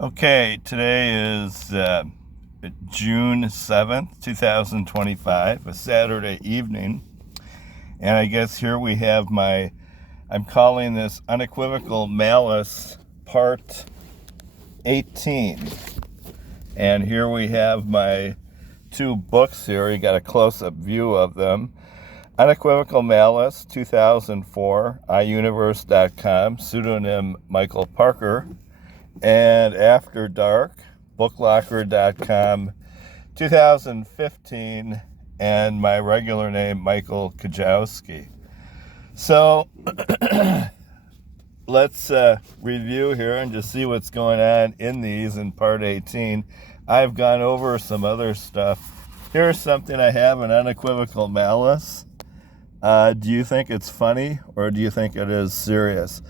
Okay, today is June 7th, 2025, a Saturday evening. And I guess here we have I'm calling this Unequivocal Malice Part 18. And here we have my two books here. You got a close-up view of them. Unequivocal Malice, 2004, iUniverse.com, pseudonym Michael Parker. And After Dark, BookLocker.com, 2015, and my regular name, Michael Kujawski. So let's review here and just see what's going on in these in Part 18. I've gone over some other stuff. Here's something I have in Unequivocal Malice. Do you think it's funny or do you think it is serious?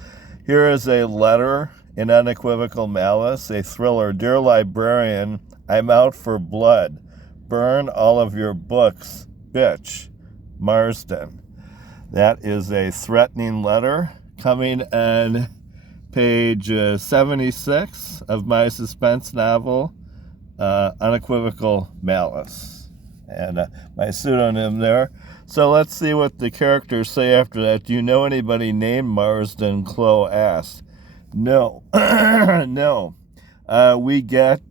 Here is a letter in Unequivocal Malice, a thriller. Dear librarian, I'm out for blood. Burn all of your books, bitch. Marsden. That is a threatening letter coming on page 76 of my suspense novel, Unequivocal Malice. And my pseudonym there. So let's see what the characters say after that. Do you know anybody named Marsden? Chloe asked. No, no. We get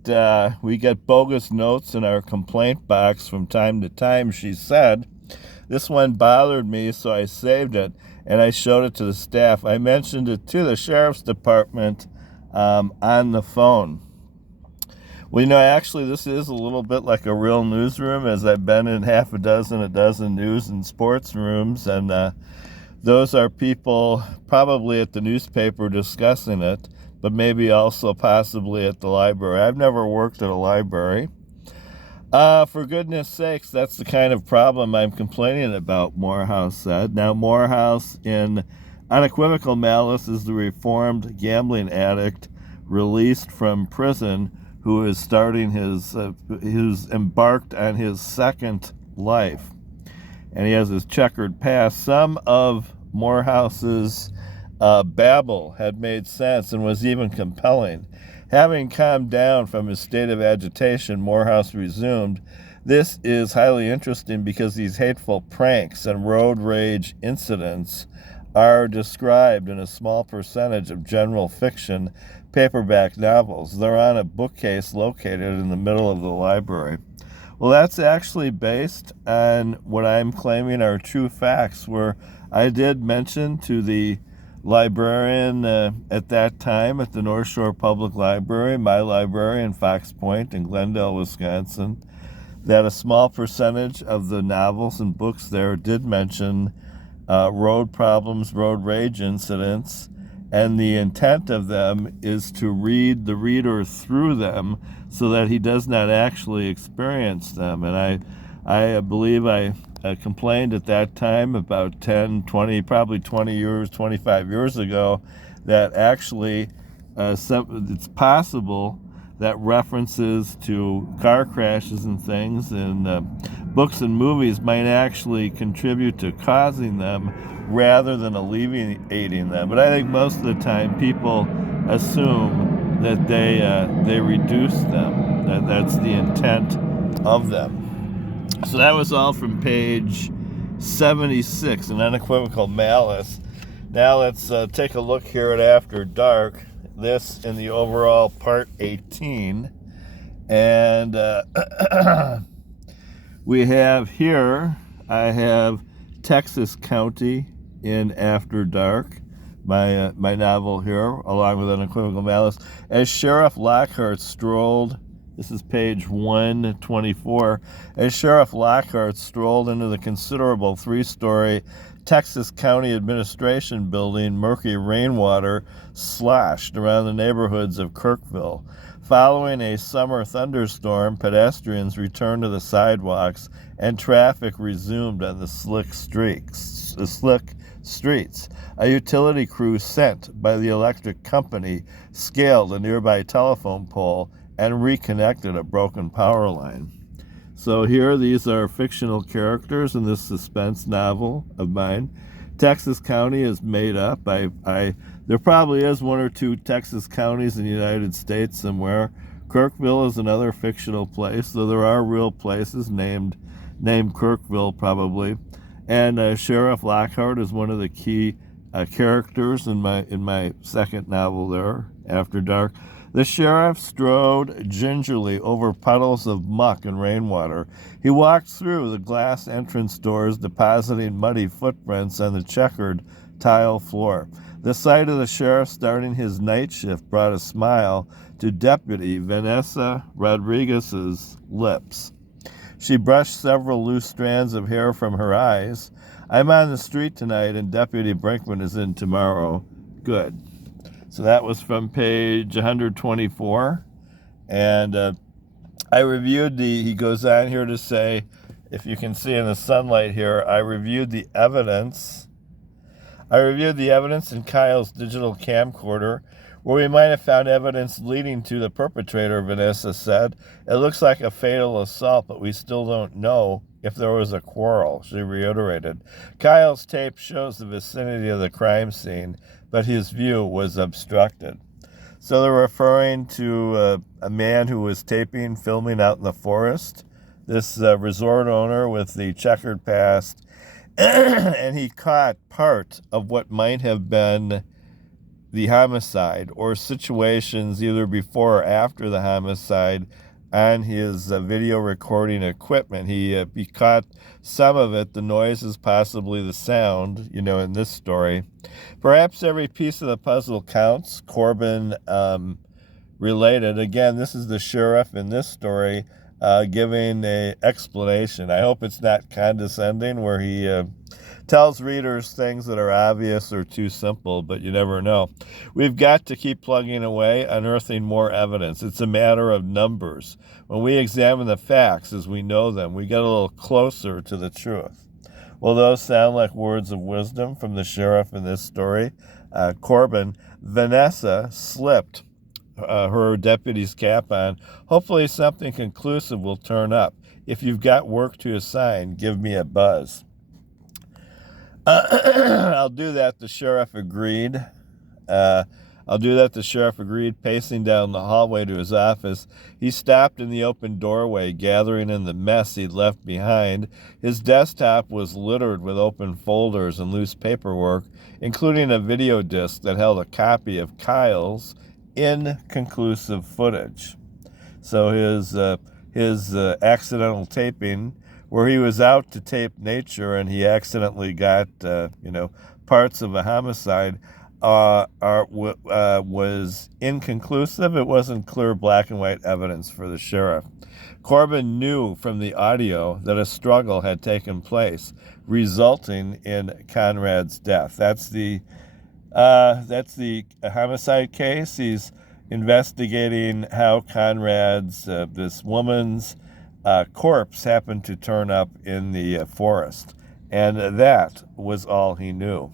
bogus notes in our complaint box from time to time, she said. This one bothered me, so I saved it, and I showed it to the staff. I mentioned it to the sheriff's department on the phone. Well, actually, this is a little bit like a real newsroom, as I've been in a dozen news and sports rooms, and those are people probably at the newspaper discussing it, but maybe also possibly at the library. I've never worked at a library. For goodness sakes, that's the kind of problem I'm complaining about, Morehouse said. Now, Morehouse in Unequivocal Malice is the reformed gambling addict released from prison who is starting who's embarked on his second life. And he has his checkered past. Some of Morehouse's babble had made sense and was even compelling. Having calmed down from his state of agitation, Morehouse resumed, "This is highly interesting because these hateful pranks and road rage incidents are described in a small percentage of general fiction paperback novels. They're on a bookcase located in the middle of the library." Well, that's actually based on what I'm claiming are true facts, where I did mention to the librarian at that time at the North Shore Public Library, my library in Fox Point in Glendale, Wisconsin, that a small percentage of the novels and books there did mention road problems, road rage incidents, and the intent of them is to read the reader through them so that he does not actually experience them. And I believe I complained at that time about 10, 20, probably 20 years, 25 years ago, that actually it's possible that references to car crashes and things in books and movies might actually contribute to causing them rather than alleviating them. But I think most of the time people assume that they reduce them. That's the intent of them. So that was all from page 76 in Unequivocal Malice. Now let's take a look here at After Dark. This in the overall Part 18. And we have here, I have Texas County in After Dark, my novel here, along with Unequivocal Malice. As Sheriff Lockhart strolled, this is page 124, as Sheriff Lockhart strolled into the considerable three-story Texas County Administration building, murky rainwater sloshed around the neighborhoods of Kirkville. Following a summer thunderstorm, pedestrians returned to the sidewalks and traffic resumed on the slick streets. A utility crew sent by the electric company scaled a nearby telephone pole and reconnected a broken power line. So here, these are fictional characters in this suspense novel of mine. Texas County is made up. I There probably is one or two Texas counties in the United States somewhere. Kirkville is another fictional place, though there are real places named Kirkville probably. And Sheriff Lockhart is one of the key characters in my second novel there, After Dark. The sheriff strode gingerly over puddles of muck and rainwater. He walked through the glass entrance doors, depositing muddy footprints on the checkered tile floor. The sight of the sheriff starting his night shift brought a smile to Deputy Vanessa Rodriguez's lips. She brushed several loose strands of hair from her eyes. I'm on the street tonight, and Deputy Brinkman is in tomorrow. Good. So that was from page 124. And I reviewed he goes on here to say, if you can see in the sunlight here, I reviewed the evidence in Kyle's digital camcorder, where we might have found evidence leading to the perpetrator, Vanessa said. It looks like a fatal assault, but we still don't know if there was a quarrel, she reiterated. Kyle's tape shows the vicinity of the crime scene, but his view was obstructed. So they're referring to a man who was filming out in the forest, this resort owner with the checkered past, and he caught part of what might have been the homicide or situations either before or after the homicide on his video recording equipment. He caught some of it, the noises, possibly the sound, in this story. Perhaps every piece of the puzzle counts. Corbin related. Again, this is the sheriff in this story giving an explanation. I hope it's not condescending where he tells readers things that are obvious or too simple, but you never know. We've got to keep plugging away, unearthing more evidence. It's a matter of numbers. When we examine the facts as we know them, we get a little closer to the truth. Well, those sound like words of wisdom from the sheriff in this story. Corbin, Vanessa slipped her deputy's cap on. Hopefully something conclusive will turn up. If you've got work to assign, give me a buzz. I'll do that, the sheriff agreed. Pacing down the hallway to his office. He stopped in the open doorway, gathering in the mess he'd left behind. His desktop was littered with open folders and loose paperwork, including a video disc that held a copy of Kyle's inconclusive footage. So his accidental taping, where he was out to tape nature and he accidentally got, parts of a homicide, was inconclusive. It wasn't clear black and white evidence for the sheriff. Corbin knew from the audio that a struggle had taken place, resulting in Conrad's death. That's the homicide case. He's investigating how Conrad's, this woman's, corpse happened to turn up in the forest, and that was all he knew.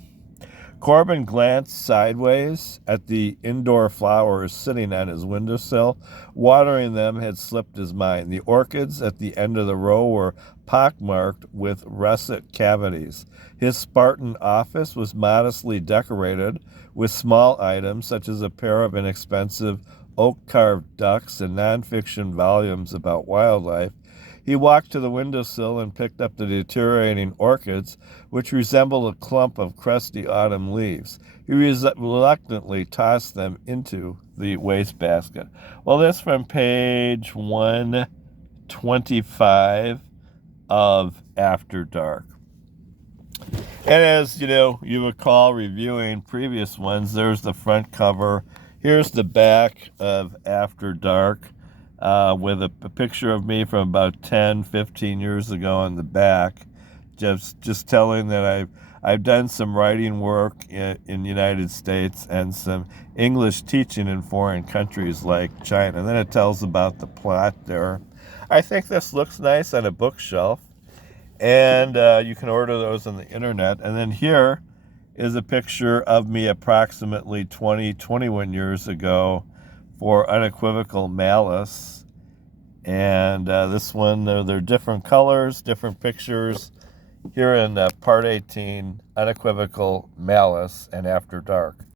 Corbin glanced sideways at the indoor flowers sitting on his windowsill. Watering them had slipped his mind. The orchids at the end of the row were pockmarked with russet cavities. His Spartan office was modestly decorated with small items such as a pair of inexpensive oak-carved ducks and nonfiction volumes about wildlife. He walked to the windowsill and picked up the deteriorating orchids, which resembled a clump of crusty autumn leaves. He reluctantly tossed them into the wastebasket. Well, this from page 125 of After Dark. And as you recall reviewing previous ones, there's the front cover. Here's the back of After Dark. With a picture of me from about 10, 15 years ago on the back, just telling that I've done some writing work in the United States and some English teaching in foreign countries like China. And then it tells about the plot there. I think this looks nice on a bookshelf, and you can order those on the internet. And then here is a picture of me approximately 21 years ago for Unequivocal Malice. And this one, they're different colors, different pictures. Here in part 18, Unequivocal Malice and After Dark.